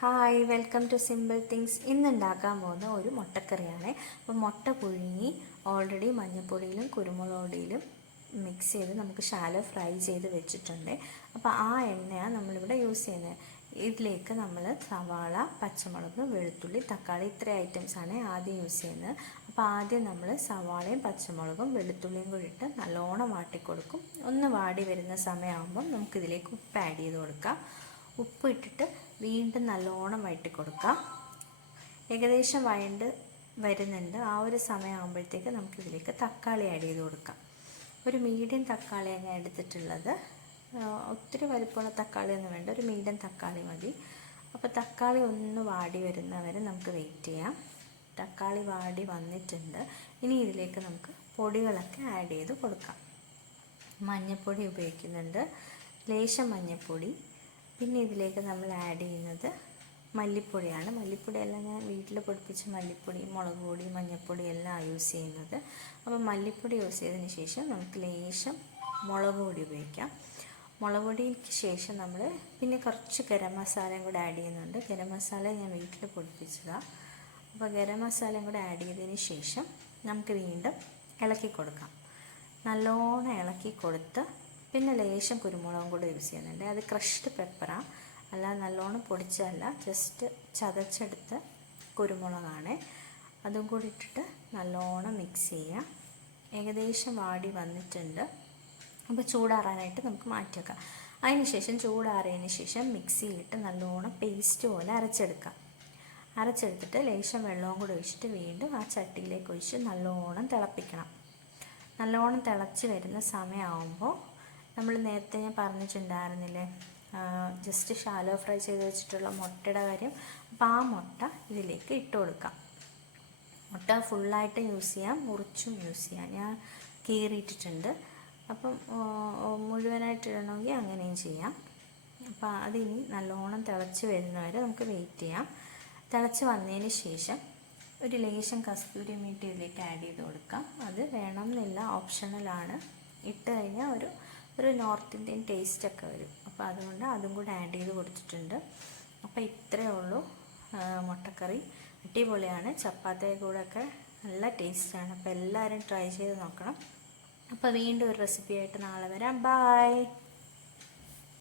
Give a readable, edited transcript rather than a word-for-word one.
Hi, welcome to simple things. ഇന്ന് ഉണ്ടാക്കാൻ പോകുന്ന ഒരു മുട്ടക്കറിയാണ്. അപ്പോൾ മുട്ട പുഴുങ്ങി ഓൾറെഡി മഞ്ഞൾപ്പൊടിയിലും കുരുമുളക് പൊടിയിലും മിക്സ് ചെയ്ത് നമുക്ക് ശാലോ ഫ്രൈ ചെയ്ത് വെച്ചിട്ടുണ്ട്. അപ്പോൾ ആ എണ്ണയാണ് നമ്മളിവിടെ യൂസ് ചെയ്യുന്നത്. ഇതിലേക്ക് നമ്മൾ സവാള, പച്ചമുളക്, വെളുത്തുള്ളി, തക്കാളി ഇത്ര ഐറ്റംസാണ് ആദ്യം യൂസ് ചെയ്യുന്നത്. അപ്പോൾ ആദ്യം നമ്മൾ സവാളയും പച്ചമുളകും വെളുത്തുള്ളിയും കൂടി ഇട്ട് നല്ലോണം വാട്ടിക്കൊടുക്കും. ഒന്ന് വാടി വരുന്ന സമയമാകുമ്പം നമുക്കിതിലേക്ക് ഉപ്പ് ആഡ് ചെയ്ത് കൊടുക്കാം. ഉപ്പ് ഇട്ടിട്ട് വീണ്ടും നല്ലോണം വഴറ്റി കൊടുക്കാം. ഏകദേശം വഴണ്ട് വരുന്നുണ്ട്. ആ ഒരു സമയമാകുമ്പോഴത്തേക്ക് നമുക്കിതിലേക്ക് തക്കാളി ആഡ് ചെയ്ത് കൊടുക്കാം. ഒരു മീഡിയം തക്കാളിയാണ് ഞാൻ എടുത്തിട്ടുള്ളത്. ഒത്തിരി വലിപ്പമുള്ള തക്കാളിയൊന്നും വേണ്ട, ഒരു മീഡിയം തക്കാളി മതി. അപ്പോൾ തക്കാളി ഒന്ന് വാടി വരുന്നവരെ നമുക്ക് വെയിറ്റ് ചെയ്യാം. തക്കാളി വാടി വന്നിട്ടുണ്ട്. ഇനി ഇതിലേക്ക് നമുക്ക് പൊടികളൊക്കെ ആഡ് ചെയ്ത് കൊടുക്കാം. മഞ്ഞൾപ്പൊടി ഉപയോഗിക്കുന്നുണ്ട്, ലേശം മഞ്ഞൾപ്പൊടി. പിന്നെ ഇതിലേക്ക് നമ്മൾ ആഡ് ചെയ്യുന്നത് മല്ലിപ്പൊടിയാണ്. മല്ലിപ്പൊടിയെല്ലാം ഞാൻ വീട്ടിൽ പൊടിപ്പിച്ച മല്ലിപ്പൊടി, മുളക് പൊടി, മഞ്ഞൾപ്പൊടി എല്ലാം യൂസ് ചെയ്യുന്നത്. അപ്പോൾ മല്ലിപ്പൊടി യൂസ് ചെയ്തതിന് ശേഷം നമുക്ക് ലേശം മുളക് പൊടി ഉപയോഗിക്കാം. മുളക് പൊടിക്ക് ശേഷം നമ്മൾ പിന്നെ കുറച്ച് ഗരം മസാലയും കൂടെ ആഡ് ചെയ്യുന്നുണ്ട്. ഗരം മസാല ഞാൻ വീട്ടിൽ പൊടിപ്പിച്ചതാണ്. അപ്പോൾ ഗരം മസാലയും കൂടെ ആഡ് ചെയ്തതിന് ശേഷം നമുക്ക് വീണ്ടും ഇളക്കി കൊടുക്കാം. നല്ലോണം ഇളക്കി കൊടുത്ത് പിന്നെ ലേശം കുരുമുളകും കൂടെ യൂസ് ചെയ്യുന്നുണ്ട്. അത് ക്രഷ്ഡ് പെപ്പറാണ്, അല്ല നല്ലോണം പൊടിച്ചതല്ല, ജസ്റ്റ് ചതച്ചെടുത്ത് കുരുമുളകാണ്. അതും കൂടി ഇട്ടിട്ട് നല്ലോണം മിക്സ് ചെയ്യുക. ഏകദേശം വാടി വന്നിട്ടുണ്ട്. അപ്പോൾ ചൂടാറാനായിട്ട് നമുക്ക് മാറ്റി വെക്കാം. അതിനുശേഷം ചൂടാറിയതിന് ശേഷം മിക്സിയിലിട്ട് നല്ലോണം പേസ്റ്റ് പോലെ അരച്ചെടുക്കാം. അരച്ചെടുത്തിട്ട് ലേശം വെള്ളവും കൂടി ഒഴിച്ചിട്ട് വീണ്ടും ആ ചട്ടിയിലേക്ക് ഒഴിച്ച് നല്ലോണം തിളപ്പിക്കണം. നല്ലോണം തിളച്ച് വരുന്ന സമയമാകുമ്പോൾ നമ്മൾ നേരത്തെ ഞാൻ പറഞ്ഞിട്ടുണ്ടായിരുന്നില്ലേ, ജസ്റ്റ് ഷാലോ ഫ്രൈ ചെയ്ത് വെച്ചിട്ടുള്ള മുട്ടയുടെ കാര്യം. അപ്പോൾ ആ മുട്ട ഇതിലേക്ക് ഇട്ട് കൊടുക്കാം. മുട്ട ഫുള്ളായിട്ട് യൂസ് ചെയ്യാം, മുറിച്ചും യൂസ് ചെയ്യാം. ഞാൻ കീറിയിട്ടിട്ടുണ്ട്. അപ്പം മുഴുവനായിട്ട് ഇടണമെങ്കിൽ അങ്ങനെയും ചെയ്യാം. അപ്പോൾ അതിനി നല്ലോണം തിളച്ച് വരുന്നവരെ നമുക്ക് വെയിറ്റ് ചെയ്യാം. തിളച്ച് വന്നതിന് ശേഷം ഒരു ലേശം കസ്തൂരി മീറ്റ് ഇതിലേക്ക് ആഡ് ചെയ്ത് കൊടുക്കാം. അത് വേണമെന്നില്ല, ഓപ്ഷണലാണ്. ഇട്ട് കഴിഞ്ഞാൽ ഒരു നോർത്ത് ഇന്ത്യൻ ടേസ്റ്റൊക്കെ വരും. അപ്പോൾ അതുകൊണ്ട് അതും കൂടെ ആഡ് ചെയ്ത് കൊടുത്തിട്ടുണ്ട്. അപ്പോൾ ഇത്രയേ ഉള്ളൂ മുട്ടക്കറി. അടിപൊളിയാണ്. ചപ്പാത്തിയുടെ കൂടെയൊക്കെ നല്ല ടേസ്റ്റാണ്. അപ്പോൾ എല്ലാവരും ട്രൈ ചെയ്ത് നോക്കണം. അപ്പോൾ വീണ്ടും ഒരു റെസിപ്പിയായിട്ട് നാളെ വരാം. ബൈ.